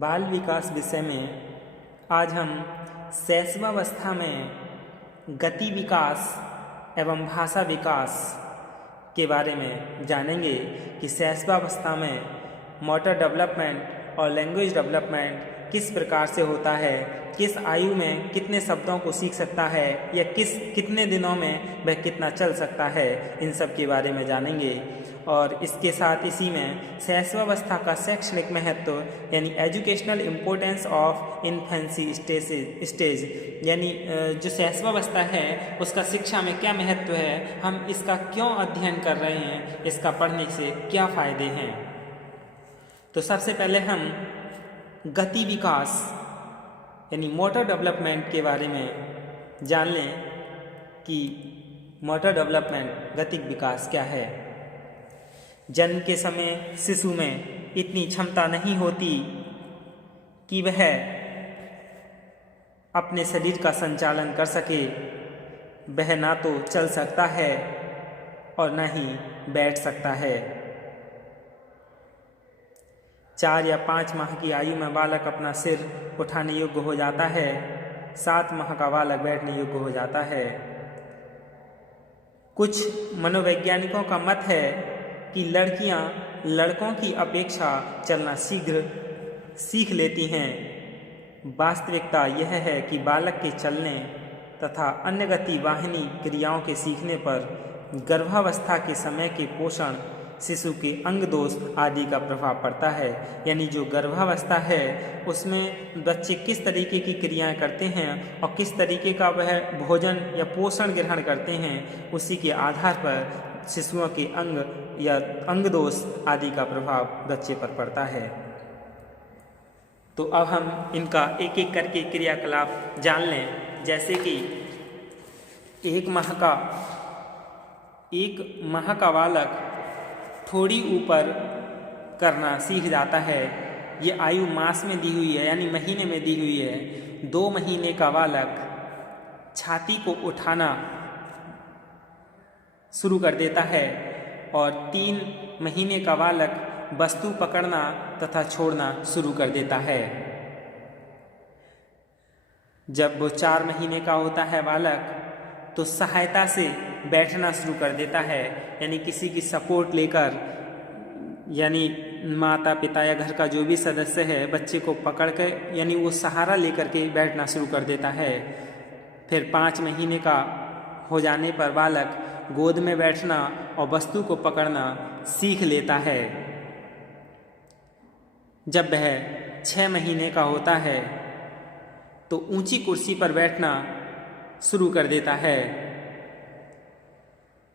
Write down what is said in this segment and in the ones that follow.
बाल विकास विषय में आज हम शैशवावस्था में गति विकास एवं भाषा विकास के बारे में जानेंगे कि शैशवावस्था में मोटर डेवलपमेंट और लैंग्वेज डेवलपमेंट किस प्रकार से होता है, किस आयु में कितने शब्दों को सीख सकता है या कितने दिनों में वह कितना चल सकता है, इन सब के बारे में जानेंगे। और इसके साथ इसी में शैशवावस्था का शैक्षणिक महत्व यानी educational importance of infancy stage यानी जो शैशवावस्था है उसका शिक्षा में क्या महत्व है, हम इसका क्यों अध्ययन कर रहे हैं, इसका पढ़ने से क्या फ़ायदे हैं। तो सबसे पहले हम गति विकास यानी मोटर डेवलपमेंट के बारे में जान लें कि मोटर डेवलपमेंट गतिक विकास क्या है। जन्म के समय शिशु में इतनी क्षमता नहीं होती कि वह अपने शरीर का संचालन कर सके। वह ना तो चल सकता है और ना ही बैठ सकता है। 4 या 5 माह की आयु में बालक अपना सिर उठाने योग्य हो जाता है। 7 माह का बालक बैठने योग्य हो जाता है। कुछ मनोवैज्ञानिकों का मत है कि लड़कियां लड़कों की अपेक्षा चलना शीघ्र सीख लेती हैं। वास्तविकता यह है कि बालक के चलने तथा अन्य गतिवाहिनी क्रियाओं के सीखने पर गर्भावस्था के समय के पोषण, शिशु के अंग दोष आदि का प्रभाव पड़ता है। यानी जो गर्भावस्था है उसमें बच्चे किस तरीके की क्रियाएं करते हैं और किस तरीके का वह भोजन या पोषण ग्रहण करते हैं, उसी के आधार पर शिशुओं के अंग या अंग दोष आदि का प्रभाव बच्चे पर पड़ता है। तो अब हम इनका एक एक करके क्रियाकलाप जान लें। जैसे कि 1 माह का बालक थोड़ी ऊपर करना सीख जाता है। ये आयु मास में दी हुई है यानी महीने में दी हुई है। 2 महीने का बालक छाती को उठाना शुरू कर देता है और 3 महीने का बालक वस्तु पकड़ना तथा छोड़ना शुरू कर देता है। जब वो 4 महीने का होता है बालक तो सहायता से बैठना शुरू कर देता है, यानी किसी की सपोर्ट लेकर, यानी माता पिता या घर का जो भी सदस्य है बच्चे को पकड़ कर यानी वो सहारा लेकर के बैठना शुरू कर देता है। फिर 5 महीने का हो जाने पर बालक गोद में बैठना और वस्तु को पकड़ना सीख लेता है। जब वह 6 महीने का होता है तो ऊंची कुर्सी पर बैठना शुरू कर देता है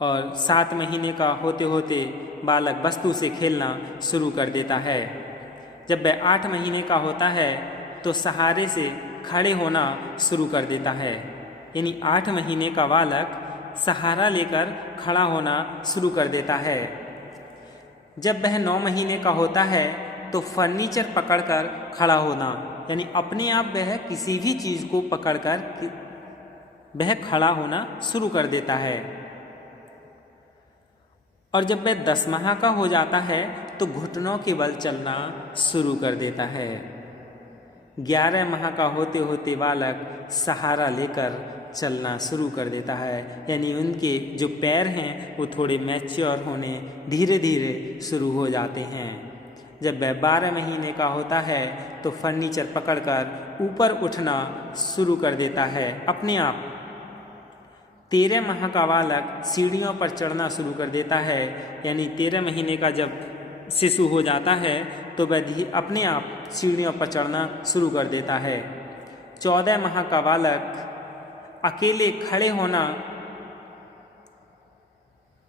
और 7 महीने का होते होते बालक वस्तु से खेलना शुरू कर देता है। जब वह 8 महीने का होता है तो सहारे से खड़े होना शुरू कर देता है, यानी 8 महीने का बालक सहारा लेकर खड़ा होना शुरू कर देता है। जब वह 9 महीने का होता है तो फर्नीचर पकड़कर खड़ा होना, यानी अपने आप वह किसी भी चीज़ को पकड़कर वह खड़ा होना शुरू कर देता है। और जब वह 10 माह का हो जाता है तो घुटनों के बल चलना शुरू कर देता है। 11 माह का होते होते बालक सहारा लेकर चलना शुरू कर देता है, यानी उनके जो पैर हैं वो थोड़े मैच्योर होने धीरे धीरे शुरू हो जाते हैं। जब वह 12 महीने का होता है तो फर्नीचर पकड़कर ऊपर उठना शुरू कर देता है अपने आप। 13 माह का बालक सीढ़ियों पर चढ़ना शुरू कर देता है, यानी 13 महीने का जब शिशु हो जाता है तो वह अपने आप सीढ़ियों पर चढ़ना शुरू कर देता है। 14 माह का बालक अकेले खड़े होना,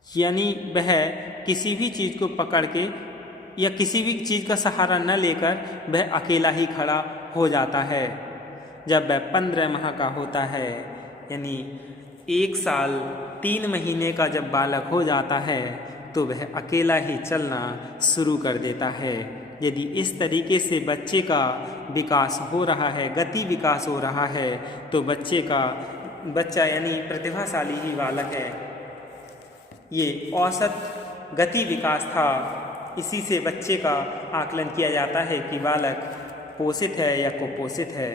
यानी वह किसी भी चीज़ को पकड़ के या किसी भी चीज़ का सहारा न लेकर वह अकेला ही खड़ा हो जाता है। जब वह 15 माह का होता है, यानी 1 साल 3 महीने का जब बालक हो जाता है तो वह अकेला ही चलना शुरू कर देता है। यदि इस तरीके से बच्चे का विकास हो रहा है, गति विकास हो रहा है, तो बच्चा यानी प्रतिभाशाली ही बालक है। ये औसत गति विकास था। इसी से बच्चे का आकलन किया जाता है कि बालक पोषित है या कुपोषित है।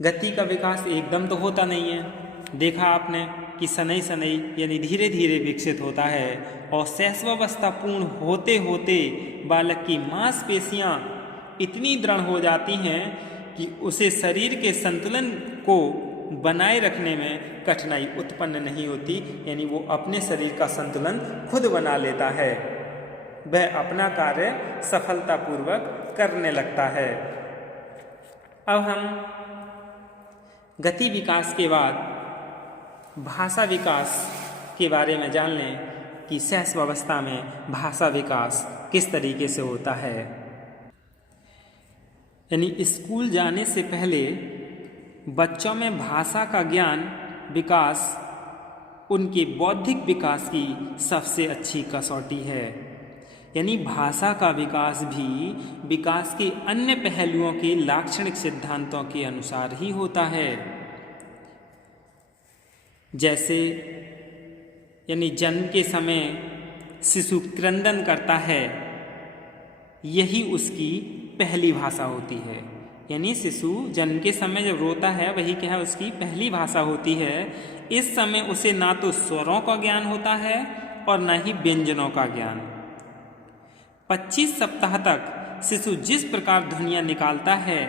गति का विकास एकदम तो होता नहीं है। देखा आपने कि शनै शनै यानी धीरे धीरे विकसित होता है और शैशवावस्था पूर्ण होते होते बालक की मांसपेशियां इतनी दृढ़ हो जाती हैं कि उसे शरीर के संतुलन को बनाए रखने में कठिनाई उत्पन्न नहीं होती, यानी वो अपने शरीर का संतुलन खुद बना लेता है, वह अपना कार्य सफलतापूर्वक करने लगता है। अब हम गति विकास के बाद भाषा विकास के बारे में जान लें कि शैशवावस्था में भाषा विकास किस तरीके से होता है। यानी स्कूल जाने से पहले बच्चों में भाषा का ज्ञान विकास उनके बौद्धिक विकास की सबसे अच्छी कसौटी है। यानी भाषा का विकास भी विकास के अन्य पहलुओं के लाक्षणिक सिद्धांतों के अनुसार ही होता है। जैसे यानी जन्म के समय शिशु क्रंदन करता है, यही उसकी पहली भाषा होती है। यानी शिशु जन्म के समय जब रोता है वही क्या है, उसकी पहली भाषा होती है। इस समय उसे ना तो स्वरों का ज्ञान होता है और ना ही व्यंजनों का ज्ञान। 25 सप्ताह तक शिशु जिस प्रकार ध्वनियाँ निकालता है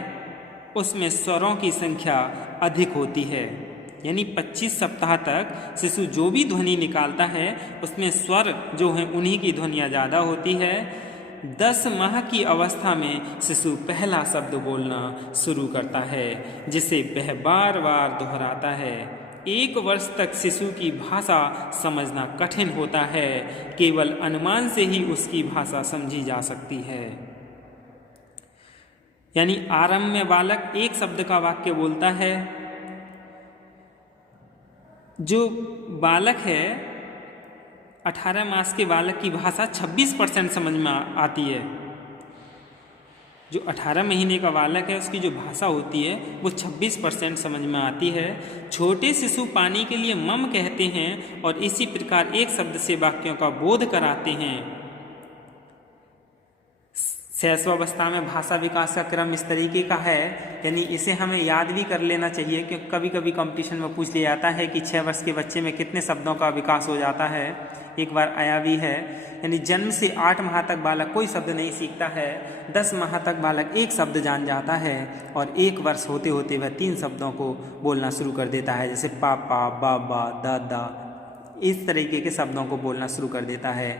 उसमें स्वरों की संख्या अधिक होती है। यानी 25 सप्ताह तक शिशु जो भी ध्वनि निकालता है उसमें स्वर जो हैं उन्हीं की ध्वनियाँ ज़्यादा होती है। 10 माह की अवस्था में शिशु पहला शब्द बोलना शुरू करता है जिसे वह बार बार दोहराता है। 1 वर्ष तक शिशु की भाषा समझना कठिन होता है, केवल अनुमान से ही उसकी भाषा समझी जा सकती है। यानी आरंभ में बालक एक शब्द का वाक्य बोलता है। जो बालक है 18 मास के बालक की भाषा 26% समझ में आती है। जो 18 महीने का बालक है उसकी जो भाषा होती है वो 26% समझ में आती है। छोटे शिशु पानी के लिए मम कहते हैं और इसी प्रकार एक शब्द से वाक्यों का बोध कराते हैं। शैशवावस्था में भाषा विकास का क्रम इस तरीके का है, यानी इसे हमें याद भी कर लेना चाहिए क्योंकि कभी कभी कंपटीशन में पूछ लिया जाता है कि 6 वर्ष के बच्चे में कितने शब्दों का विकास हो जाता है। एक बार आया भी है। यानी जन्म से 8 माह तक बालक कोई शब्द नहीं सीखता है, 10 माह तक बालक एक शब्द जान जाता है और 1 वर्ष होते होते वह 3 शब्दों को बोलना शुरू कर देता है, जैसे पापा, बाबा, दादा, इस तरीके के शब्दों को बोलना शुरू कर देता है।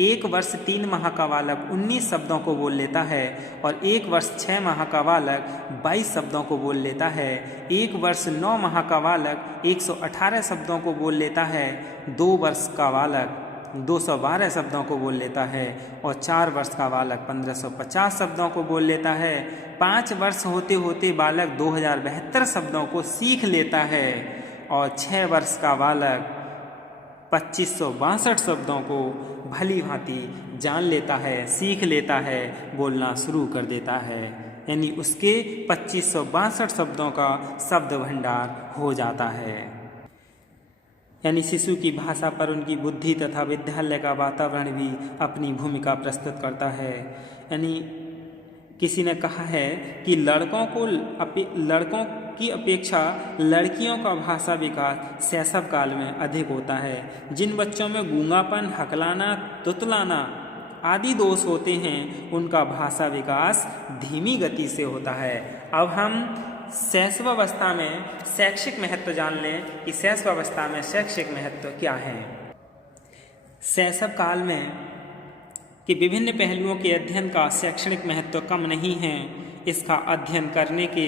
1 वर्ष 3 माह का बालक 19 शब्दों को बोल लेता है और 1 वर्ष 6 माह का बालक 22 शब्दों को बोल लेता है। 1 वर्ष 9 माह का बालक 118 शब्दों को बोल लेता है। 2 वर्ष का बालक 212 शब्दों को बोल लेता है और 4 वर्ष का बालक 1550 शब्दों को बोल लेता है। 5 वर्ष होते होते बालक 2072 शब्दों को सीख लेता है और 6 वर्ष का बालक 2562 शब्दों को भली भांति जान लेता है, सीख लेता है, बोलना शुरू कर देता है। यानी उसके 2562 शब्दों का शब्द भंडार हो जाता है। यानी शिशु की भाषा पर उनकी बुद्धि तथा विद्यालय का वातावरण भी अपनी भूमिका प्रस्तुत करता है। यानी किसी ने कहा है कि लड़कों की अपेक्षा लड़कियों का भाषा विकास शैशव काल में अधिक होता है। जिन बच्चों में गूंगापन, हकलाना, तुतलाना आदि दोष होते हैं उनका भाषा विकास धीमी गति से होता है। अब हम शैशवावस्था में शैक्षिक महत्व जान लें कि शैशवावस्था में शैक्षिक महत्व क्या है। शैशव काल में कि विभिन्न पहलुओं के अध्ययन का शैक्षणिक महत्व कम नहीं है। इसका अध्ययन करने के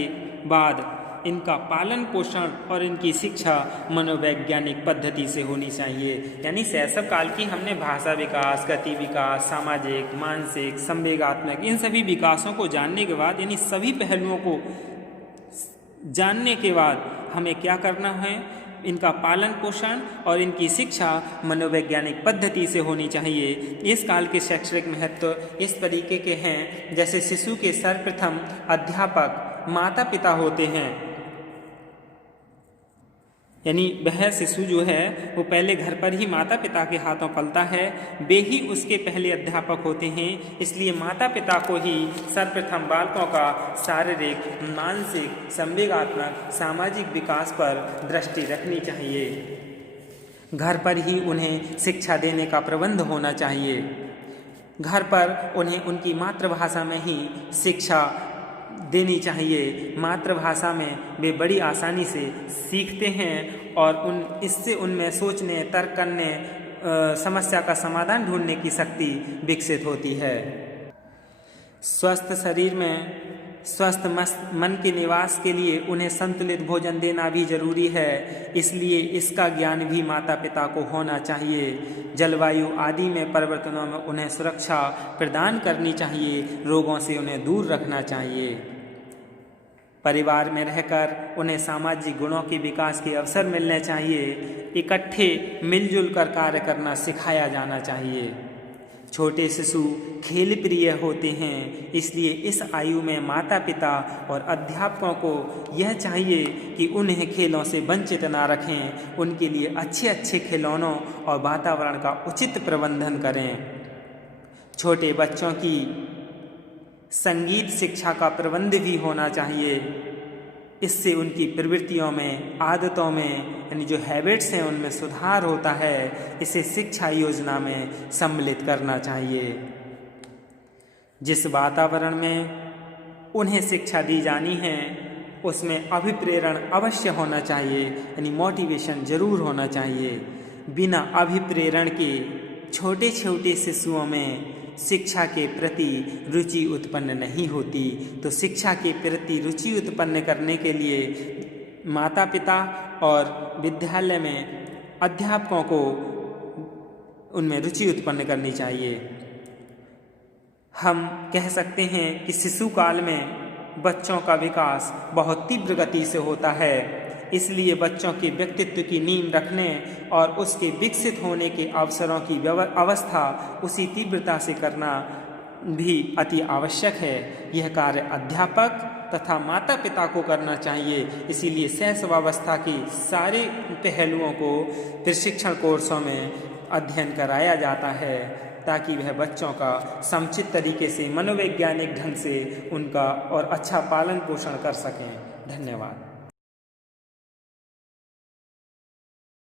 बाद इनका पालन पोषण और इनकी शिक्षा मनोवैज्ञानिक पद्धति से होनी चाहिए। यानी शैशव काल की हमने भाषा विकास, गति विकास, सामाजिक, मानसिक, संवेगात्मक इन सभी विकासों को जानने के बाद, यानी सभी पहलुओं को जानने के बाद हमें क्या करना है, इनका पालन पोषण और इनकी शिक्षा मनोवैज्ञानिक पद्धति से होनी चाहिए। इस काल के शैक्षणिक महत्व इस तरीके के हैं, जैसे शिशु के सर्वप्रथम अध्यापक माता पिता होते हैं। यानी वह शिशु जो है वो पहले घर पर ही माता पिता के हाथों पलता है, वे ही उसके पहले अध्यापक होते हैं। इसलिए माता पिता को ही सर्वप्रथम बालकों का शारीरिक, मानसिक, संवेगात्मक, सामाजिक विकास पर दृष्टि रखनी चाहिए। घर पर ही उन्हें शिक्षा देने का प्रबंध होना चाहिए। घर पर उन्हें उनकी मातृभाषा में ही शिक्षा देनी चाहिए। मातृभाषा में वे बड़ी आसानी से सीखते हैं और इससे उनमें सोचने, तर्क करने, समस्या का समाधान ढूंढने की शक्ति विकसित होती है। स्वस्थ शरीर में स्वस्थ मन के निवास के लिए उन्हें संतुलित भोजन देना भी जरूरी है। इसलिए इसका ज्ञान भी माता पिता को होना चाहिए। जलवायु आदि में परिवर्तनों में उन्हें सुरक्षा प्रदान करनी चाहिए, रोगों से उन्हें दूर रखना चाहिए। परिवार में रहकर उन्हें सामाजिक गुणों के विकास के अवसर मिलने चाहिए। इकट्ठे मिलजुल कर कार्य करना सिखाया जाना चाहिए। छोटे शिशु खेल प्रिय होते हैं, इसलिए इस आयु में माता पिता और अध्यापकों को यह चाहिए कि उन्हें खेलों से वंचित ना रखें, उनके लिए अच्छे अच्छे खिलौनों और वातावरण का उचित प्रबंधन करें। छोटे बच्चों की संगीत शिक्षा का प्रबंध भी होना चाहिए। इससे उनकी प्रवृत्तियों में, आदतों में, यानी जो हैबिट्स हैं उनमें सुधार होता है। इसे शिक्षा योजना में सम्मिलित करना चाहिए। जिस वातावरण में उन्हें शिक्षा दी जानी है उसमें अभिप्रेरण अवश्य होना चाहिए, यानी मोटिवेशन जरूर होना चाहिए। बिना अभिप्रेरण के छोटे छोटे शिशुओं में शिक्षा के प्रति रुचि उत्पन्न नहीं होती। तो शिक्षा के प्रति रुचि उत्पन्न करने के लिए माता पिता और विद्यालय में अध्यापकों को उनमें रुचि उत्पन्न करनी चाहिए। हम कह सकते हैं कि शिशु काल में बच्चों का विकास बहुत तीव्र गति से होता है। इसलिए बच्चों के व्यक्तित्व की नींव रखने और उसके विकसित होने के अवसरों की अवस्था उसी तीव्रता से करना भी अति आवश्यक है। यह कार्य अध्यापक तथा माता पिता को करना चाहिए। इसीलिए शैशवावस्था के सारे पहलुओं को प्रशिक्षण कोर्सों में अध्ययन कराया जाता है, ताकि वह बच्चों का समुचित तरीके से मनोवैज्ञानिक ढंग से उनका और अच्छा पालन पोषण कर सकें। धन्यवाद।